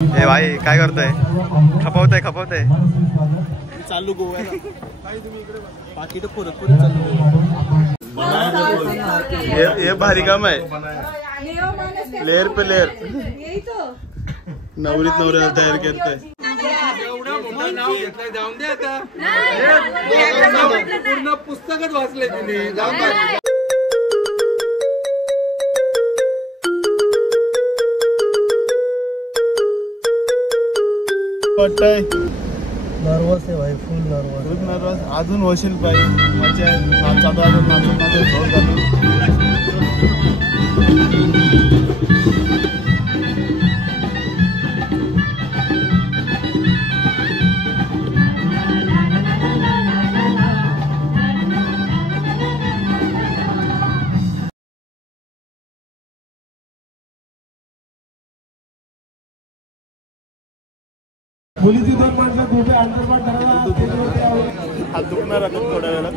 ए भाई काय करतोय? खपवतोय चालू गोव्याला काही तुम्ही इकडे पाकिट परत चालू ये भारी काम आहे. लेअर पे लेअर नवरीत नवऱ्याला तयार करतोय. पूर्ण पुस्तकच वाचलंय तुम्ही. नर्वस आहे भाई, फुल नर्वस. अजून होशील पाहिजे मजा नाचून मुलीची दोन माणसं खूप अंतर्पाठ करायला हात दुखणार आता थोड्या वेळात.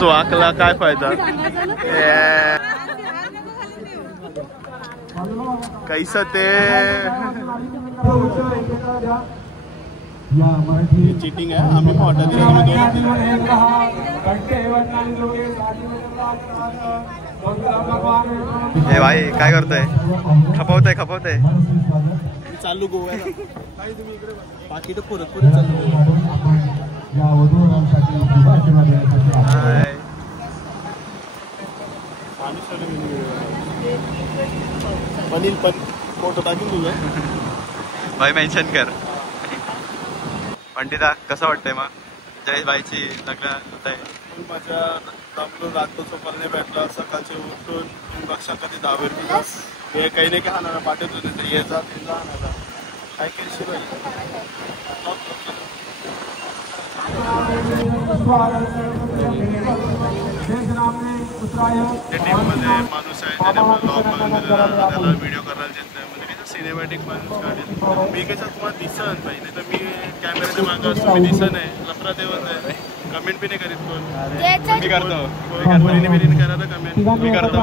तो आकला काय फायदा. कैसा ते चीटिंग आहे. आम्ही हॉटेल ए भाई काय करतोय? खपवतोय चालू गोव्याला काही तुम्ही इकडे पाकिट परत चालू. पनील फोटो टाकून तुझं भाई मेन्शन कर. पंडिता कसं वाटतंय मग? जयेश भाईची लग्न होत आहे. माझ्या आपलं रात्र चोपल नाही भेटला. सकाळचे उठून बक्षा कधी दहावेर दिवस हे काही नाही का हाणारा पाठवत होते तर ये जा ते जा हाणारा काय केली भाई. टीममध्ये माणूस आहे ज्याने ब्लॉग त्याला व्हिडिओ करायला देत म्हणजे कसं सिनेमॅटिक माणूस काढेल. मी कसं तुम्हाला दिसन पाहिजे नाही तर मी कॅमेऱ्याच्या मागं असतो. मी दिसन आहे लफरा देवत आहे. कमेंट बी नाही करीत कोण. मी करतो बिरीने करा तर कमेंट मी करतो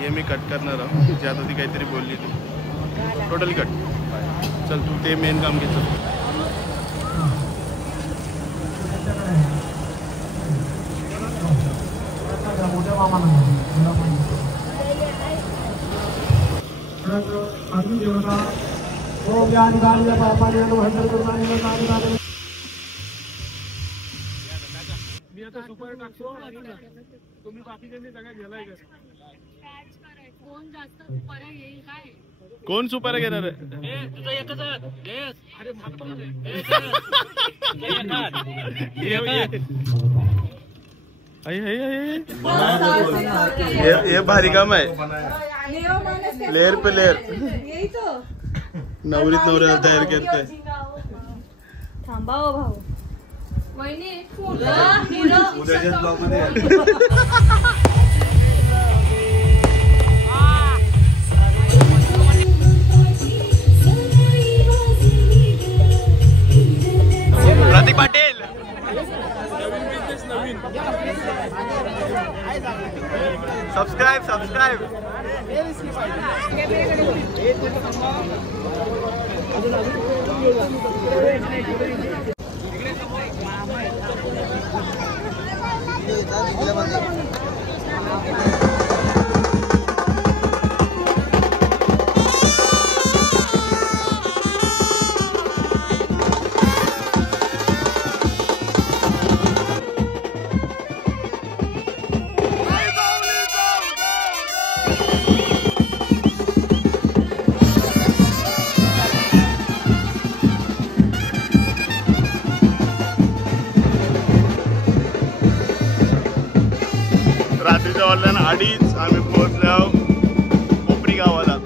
हे मी कट करणार आहोत. जे आता ती काहीतरी बोलली ती टोटली कट. चल तू ते मेन काम घेतो. मी आता सुपर टाकतो. तुम्ही बाकीच्यांनी सगळ्या गेलाय का? कोण सुपारी घेणार आहे? हे भारी काम आहे. लेअर पे लेअर नवरीत नवऱ्याला तयार करतोय. थांबा हो भाऊ. उद्याच्याच ब्लॉग मध्ये प्रतीक पाटील. सबस्क्राईब रात्रीच्या वाजल्यानं 2:30 आम्ही पोहोचलो कोपरी गावाला.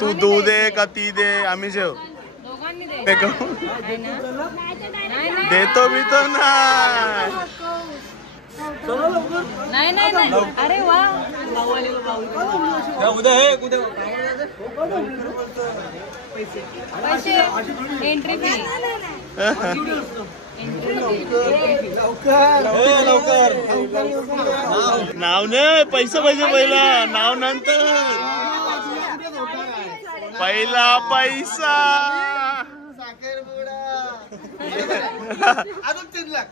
तू दे का ती दे आम्ही जेव दोघांनी दे. ते का? नाही ना? नाही, नाही. देतो मी तो ना नाही नाही नाही. अरे वा. पैसे एंट्री फी. नाव नाही पैसे पाहिजे पहिला नाव नंतर पहिला पैसा अजून 3 लाख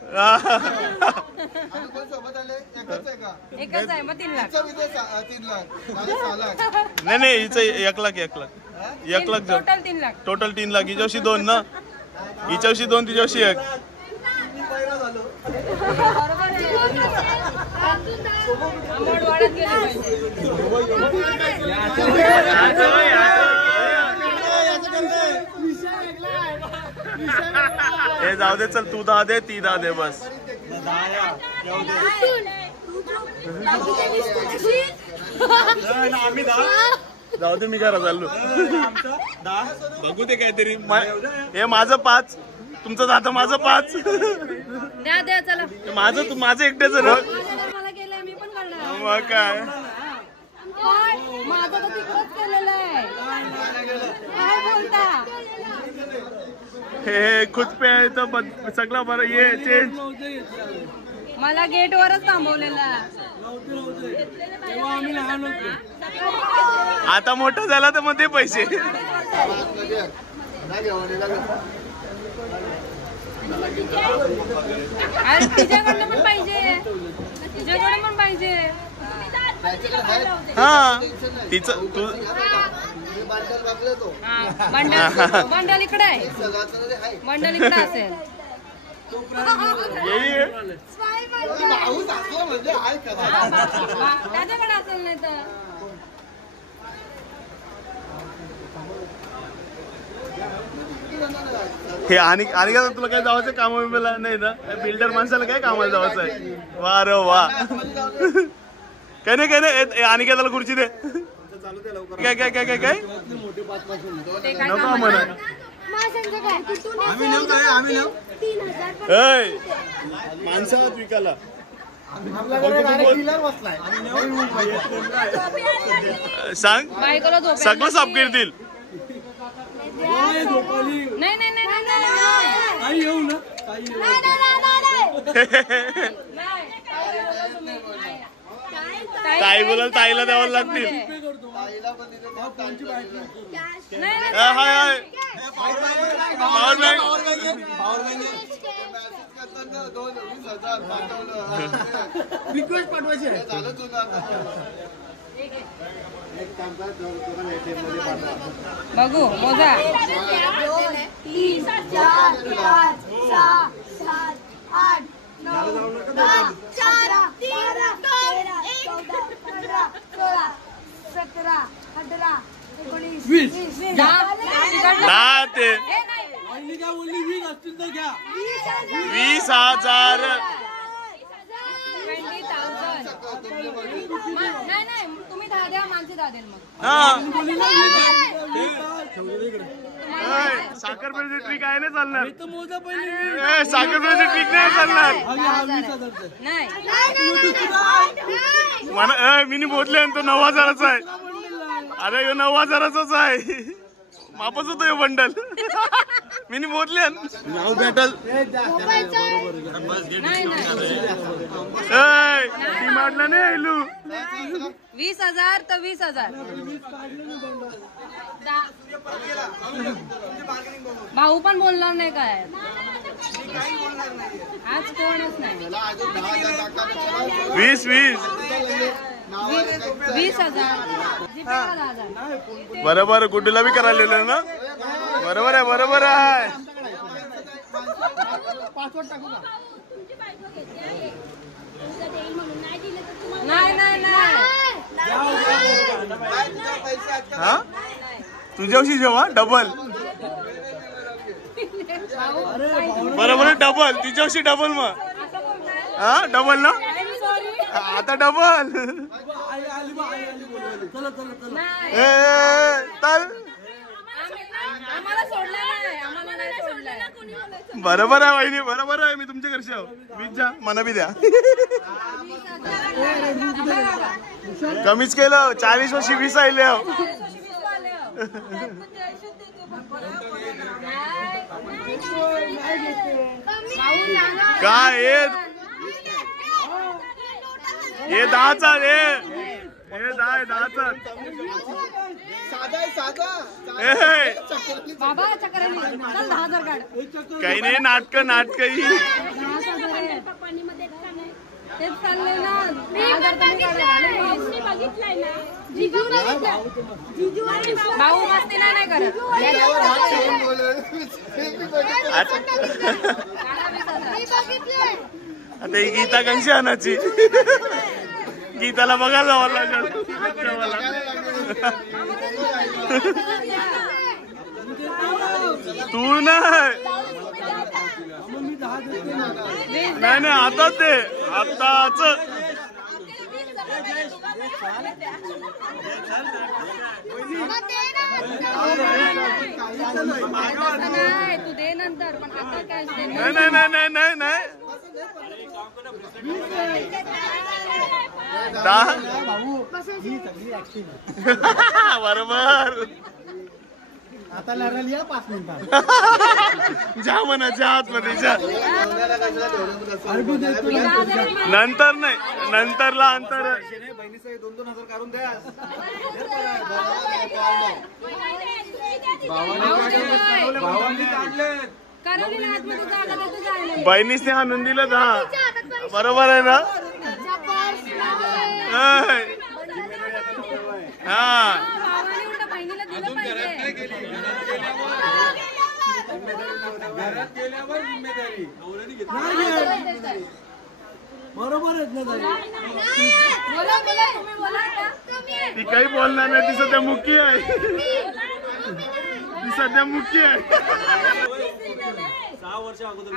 अजून कोण सोबत आले एकच आहे का एकच आहे मग 3 लाख. 3 लाख 6 लाख नाही हिचं 1 लाख 1 लाख टोटल 3 लाख. टोटल 3 लाख हिच्याशी 2 ना हिच्याशी 2 तिच्याशी 1 बरोबर आहे. आंबट वाढत गेली पाहिजे. हे जाऊ दे चल तू 10 दे ती 10 दे बस जाऊ दे मी करा चाललो बघू ते काहीतरी हे माझं 5 तुमचं जातं माझं 5 द्या द्या चला. माझं एकट्याच ना मला केलंय मी पण करणार. मग काय माझं तर तिकडच केलेलं आहे. काय बोलता. हे खुद पे आहे तर सगळं बरं ये चेंज मला गेट वरच थांबवलेला. आता मोठा झाला तर मग ते पैसे अरे तिच्याकडनं पण पाहिजे. तिच्याकडे पण पाहिजे. हा तिचं तू बंडल इकडे आहे. बंडल इकडे असेल. त्याच्याकडे असेल नाही तर हे आणि का तुला काय जायचं काम मला नाही ना बिल्डर माणसाला काय कामाला जायचं आहे वा रे वा काय नाही आणि काय त्याला खुर्ची दे काय काय काय काय काय नको म्हणा माणसा विकायला सांग सगळं साफ करतील. नाही नाही नाही ताई बोलाल ताईला द्यावं लागतील. हाय पॉवर बँक रिक्वेस्ट पाठवायची आहे. बघू मोजा. 3 4 5 6 7 8 9 10 11 12 13 14 15 16 17 18 19 20 20,000 नाही तुम्ही 10 द्या माणसे 10 देईल मग. साखरपेची ट्रिक आहे ना चालणार साखरपेची ट्रिक नाही चालणार नाही. मी बोलले तो 9,000चा आहे. अरे 9,000चाच आहे मापच होतो बंडल मी बोलले नाव भेटल मारला नाही आयलू 20,000 तर 20,000 भाऊ पण बोलणार नाही काय आज कोणच नाही. 20,000 बरोबर गुड्डूला बी करायला ना बरोबर आहे नाही नाही नाही. हा तुझ्याशी जेव्हा डबल बरोबर डबल तिच्याशी डबल मग हा डबल ना आता डबल नाही. तर आम्हाला सोडलं नाही, आम्हाला नाही सोडलंय. बरोबर आहे वहिनी, बरोबर आहे. मी तुमच्या घरची आहो. वीज जा, मला बी द्या. कमीच केलं, 40 वर्षी 20 आले हो. काय हे 10चा हे 10चा बाबा चक्कर चल 10,000 काढ. काही नाही, नाटक ही तेच चाललंय ना. 10,000 बघितलंय ना. भाऊ मस्ती नाही करत. आता ही गीता कशी आणायची? गीताला बघायला जावं लागेल. तू नाही नाही आता ते आताच नाही तू दे नंतर, पण आता कॅश दे. नाही बरोबर. आता लढायला या 5 मिनिटात. जा म्हणा, जा आतमध्ये जा. नंतर नाही, नंतरला अंतर. बहिणीचं 2,000 काढून द्या. बहिणीसने आणून दिलं ना, बरोबर आहे ना? हा बरोबर आहेत ना. ती काही बोलणार नाही, ती सध्या मुकी आहे. ती सध्या मुकी आहे. 6 वर्ष अगोदर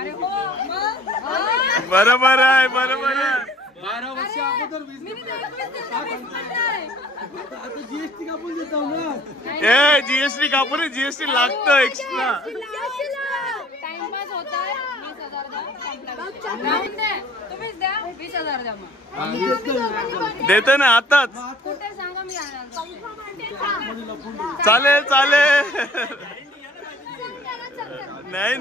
बरोबर आहे, बरोबर आहे. 12 वर्ष अगोदर आता जीएसटी कापून देतो ना. जीएसटी कापून, जीएसटी लागतं एक्स्ट्रा. टाइमपास होताय. 20,000 द्या. तुम्हीच द्या. 20,000 द्या. मग देते ना आताच. कुठे सांगा, मी चालेल चालेल. नाही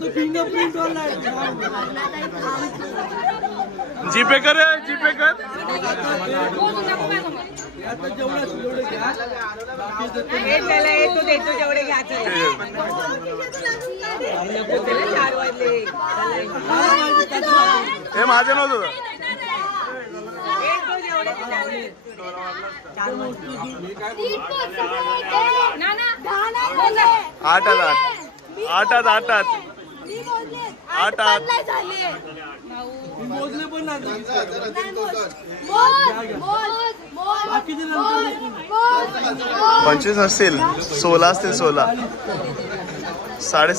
तो फिंगरप्रिंट जीपे कर, जीपे कर. हे माझं नव्हतं. आठ मोजले पण नाही. 25 असतील, 16 असतील, 16 7.5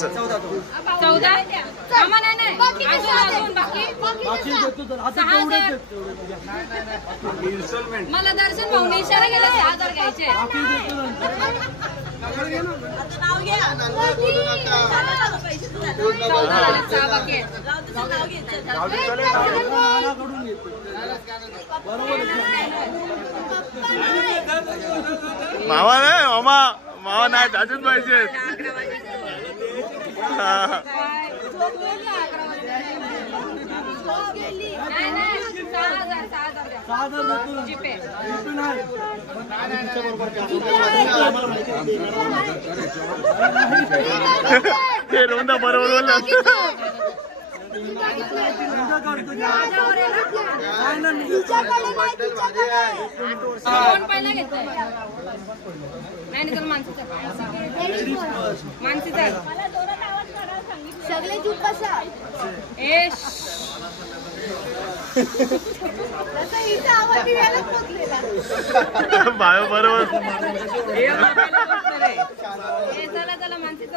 14. मला दर्शन भाऊने इशारा केला 6,000 घ्यायचे. मामा नाही, मामा नाही, अजून पाहिजे. हे रोंदा बरोबर बोलला. पहिला घेतोय नाही तर मानसीचा सगळे चूक कसा बायो बरोबर. चला चला मानसीचा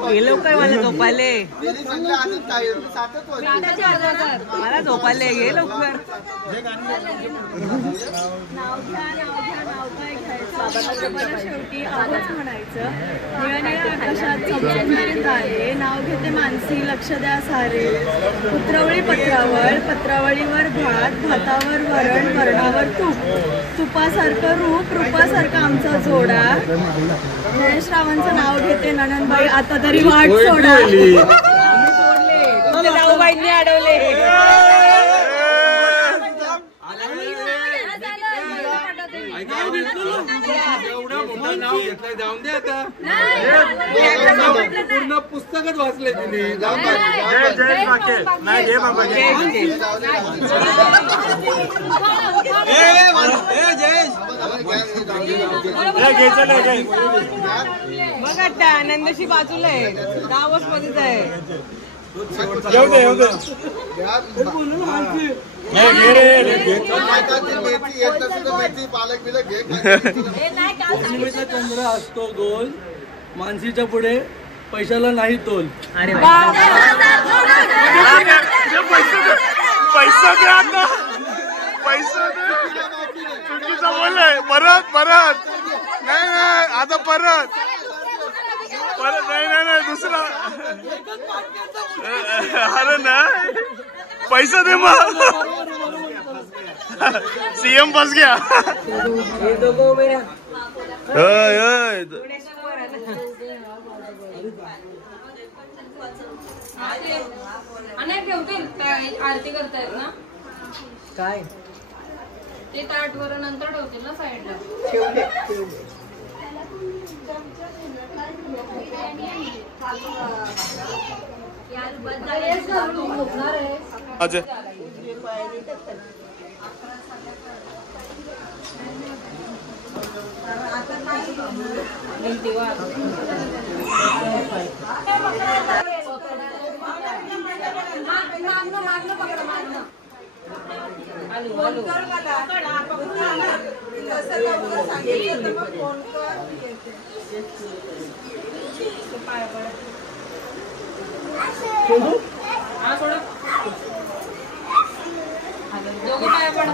गेलो काय मला झोपाले तिने सांगलं आता काय मी 7च वाजले. मला झोपाले गे लवकर नाव घ्या नाव काय घ्यायचं मला शेवटी आवाज म्हणायचं निळ्या निळ्या आकाशात चमचमीत तारे नाव घेते मानसी लक्ष द्या सारे उतरवळी पत्रावळ पत्रावळीवर भात भातावर वरण वरणावर तूप तुपासारखं रूप रूपासारखं आमचा जोडा जयेश रावांचं नाव घेते ननंदबाई आता तरी वाट सोडा तुमच्या जाऊबाईंनी अडवले पूर्ण पुस्तकच वाचले तिने बघ आता आनंदशी बाजूला आहे गावच मध्येच आहे पालक बिलक घे पौर्णिमेचा चंद्र असतो गोल मानसीच्या पुढे पैशाला नाही तोल पैसा दे आता पैसा दे चुकीचं बोललंय परत नाही आता परत नाही दुसरा अरे नाही पैसा दे मग सीएम फस गया अनेक ठेवतील आरती करतायत ना काय ते ताटवर नंतर ठेवतील ना साईडला अच्छा दोघं पाया पडा